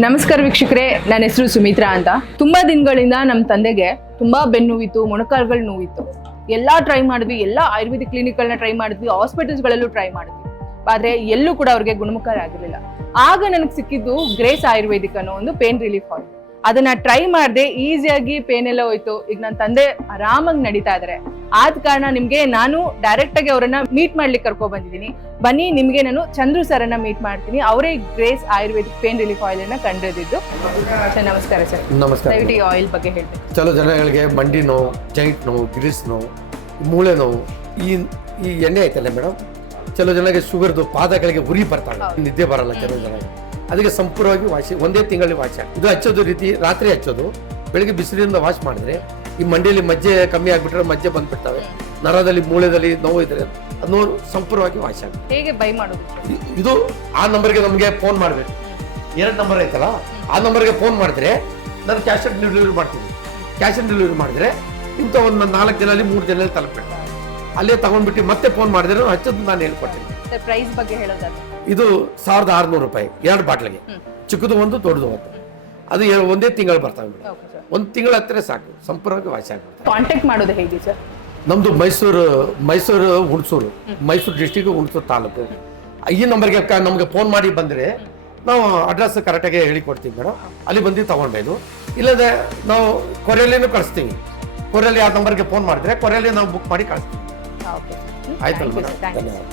ನಮಸ್ಕಾರ ವೀಕ್ಷಕರೇ, ನನ್ನ ಹೆಸರು ಸುಮಿತ್ರಾ ಅಂತ. ತುಂಬಾ ದಿನಗಳಿಂದ ನಮ್ಮ ತಂದೆಗೆ ತುಂಬಾ ಬೆನ್ನು ನೋವಿತ್ತು, ಮೊಣಕಾಲುಗಳು ನೋವಿತ್ತು. ಎಲ್ಲಾ ಟ್ರೈ ಮಾಡಿದ್ವಿ, ಎಲ್ಲಾ ಆಯುರ್ವೇದಿಕ್ ಕ್ಲಿನಿಕ್ಗಳನ್ನ ಟ್ರೈ ಮಾಡಿದ್ವಿ, ಹಾಸ್ಪಿಟಲ್ಸ್ಗಳಲ್ಲೂ ಟ್ರೈ ಮಾಡಿದ್ವಿ. ಆದ್ರೆ ಎಲ್ಲೂ ಕೂಡ ಅವ್ರಿಗೆ ಗುಣಮುಖರಾಗಿರ್ಲಿಲ್ಲ. ಆಗ ನನಗೆ ಸಿಕ್ಕಿದ್ದು ಗ್ರೇಸ್ ಆಯುರ್ವೇದಿಕ್ ಅನ್ನೋ ಒಂದು ಪೇನ್ ರಿಲೀಫ್ ಆಯಿಲ್. ಅದನ್ನ ಟ್ರೈ ಮಾಡಿದೆ, ಈಸಿಯಾಗಿ ಪೇನ್ ಎಲ್ಲ ಹೋಯ್ತು. ಈಗ ನನ್ನ ತಂದೆ ಆರಾಮಾಗಿ ನಡೀತಾ ಇದಾರೆ. ಆದ ಕಾರಣ ನಿಮ್ಗೆ ನಾನು ಡೈರೆಕ್ಟ್ ಆಗಿ ಅವರನ್ನ ಮೀಟ್ ಮಾಡ್ಲಿಕ್ಕೆ ಕರ್ಕೊಂಡ್ ಬಂದಿದ್ದೀನಿ. ಬನ್ನಿ, ನಿಮ್ಗೆ ನಾನು ಚಂದ್ರು ಸರ್ ಅನ್ನ ಮೀಟ್ ಮಾಡ್ತೀನಿ. ಅವರೇ grace ayurvedic pain relief oil ಅನ್ನ ಕಂಡಿದ್ದು. ಸರ್ ನಮಸ್ಕಾರ ಸರ್. ನಮಸ್ಕಾರ. ದಯವಿಟ್ಟು ಈ ಆಯಿಲ್ ಬಗ್ಗೆ ಹೇಳ್ತೀನಿ. ಕೆಲವು ಜನಗಳಿಗೆ ಮಂಡಿ ನೋವು, ಜಾಯಿಂಟ್ ನೋವು, ಗಿರಿಸ್ ನೋವು, ಮೂಳೆ ನೋವು, ಈ ಎಣ್ಣೆ ಐತಲ್ಲ ಮೇಡಮ್, ಕೆಲವು ಜನಕ್ಕೆ ಶುಗರ್ದು ಪಾದಗಳಿಗೆ ಉರಿ ಬರ್ತಾಳೆ, ನಿದ್ದೆ ಬರಲ್ಲ ಕೆಲವು ಜನಕ್ಕೆ. ಅದಕ್ಕೆ ಸಂಪೂರ್ಣವಾಗಿ ವಾಶ್, ಒಂದೇ ತಿಂಗಳಲ್ಲಿ ವಾಶ್ ಆಗಿ ಇದು ಹಚ್ಚೋದು ರೀತಿ ರಾತ್ರಿ ಹಚ್ಚೋದು, ಬೆಳಿಗ್ಗೆ ಬಿಸಿಲಿನಿಂದ ವಾಶ್ ಮಾಡಿದ್ರೆ ಈ ಮಂಡಿಯಲ್ಲಿ ಮಜ್ಜೆ ಕಮ್ಮಿ ಆಗ್ಬಿಟ್ರೆ ಮಜ್ಜೆ ಬಂದ್ಬಿಡ್ತವೆ, ನರದಲ್ಲಿ ಮೂಳೆದಲ್ಲಿ ನೋವು ಇದ್ರೆ ಅದು ಸಂಪೂರ್ಣವಾಗಿ ವಾಶ್ ಆಗುತ್ತೆ. ಹೇಗೆ ಬೈ ಮಾಡೋದು? ಇದು ಆ ನಂಬರ್ಗೆ ನಮಗೆ ಫೋನ್ ಮಾಡಬೇಕು. 2 ನಂಬರ್ ಐತಲ್ಲ, ಆ ನಂಬರ್ಗೆ ಫೋನ್ ಮಾಡಿದ್ರೆ ನಾನು ಕ್ಯಾಶ್ ಆನ್ ಡೆಲಿವರಿ ಮಾಡ್ತೀನಿ. ಕ್ಯಾಶ್ ಆನ್ ಡೆಲಿವರಿ ಮಾಡಿದ್ರೆ ಇಂಥ ಒಂದು 4 ದಿನದಲ್ಲಿ 3 ದಿನದಲ್ಲಿ ತಲುಪಬೇಕು. ಅಲ್ಲೇ ತಗೊಂಡ್ಬಿಟ್ಟು ಮತ್ತೆ ಫೋನ್ ಮಾಡಿದ್ರೆ ಹಚ್ಚೋದು ನಾನು ಹೇಳ್ಕೊಡ್ತೀನಿ. ಪ್ರೈಸ್ ಬಗ್ಗೆ ಹೇಳೋದಾದ್ರೆ ಇದು 1600 ರೂಪಾಯಿ 2 ಬಾಟ್ಲಿಗೆ, ಚಿಕ್ಕದು ಒಂದು ದೊಡ್ಡದು ಒಂದು. ಅದು ಒಂದೇ ತಿಂಗಳು ಬರ್ತವೆ. ಒಂದು ತಿಂಗಳ ಹತ್ತಿರ ಸಾಕು, ಸಂಪೂರ್ಣವಾಗಿ ವಾಶ್ ಆಗ್ಬಿಡುತ್ತೆ. ಕಾಂಟ್ಯಾಕ್ಟ್ ಮಾಡೋದು ಹೇಗೆ ಸರ್? ನಮ್ದು ಮೈಸೂರು ಹುಣಸೂರು, ಮೈಸೂರು ಡಿಸ್ಟಿಕ್, ಹುಣಸೂರು ತಾಲೂಕು. ಈ ನಂಬರ್ಗೆ ನಮಗೆ ಫೋನ್ ಮಾಡಿ ಬಂದರೆ ನಾವು ಅಡ್ರೆಸ್ ಕರೆಕ್ಟಾಗಿ ಹೇಳಿಕೊಡ್ತೀವಿ ಮೇಡಮ್. ಅಲ್ಲಿ ಬಂದು ತಗೊಂಡೋದು, ಇಲ್ಲದೆ ನಾವು ಕೊರಿಯಲ್ಲಿನೂ ಕಳಿಸ್ತೀವಿ. ಕೊರಿಯಲ್ಲಿ ಆ ನಂಬರ್ಗೆ ಫೋನ್ ಮಾಡಿದ್ರೆ ಕೊರಿಯಲ್ಲಿ ನಾವು ಬುಕ್ ಮಾಡಿ ಕಳಿಸ್ತೀವಿ. ಓಕೆ, ಆಯ್ತಲ್ಲ ಮೇಡಮ್, ಧನ್ಯವಾದ.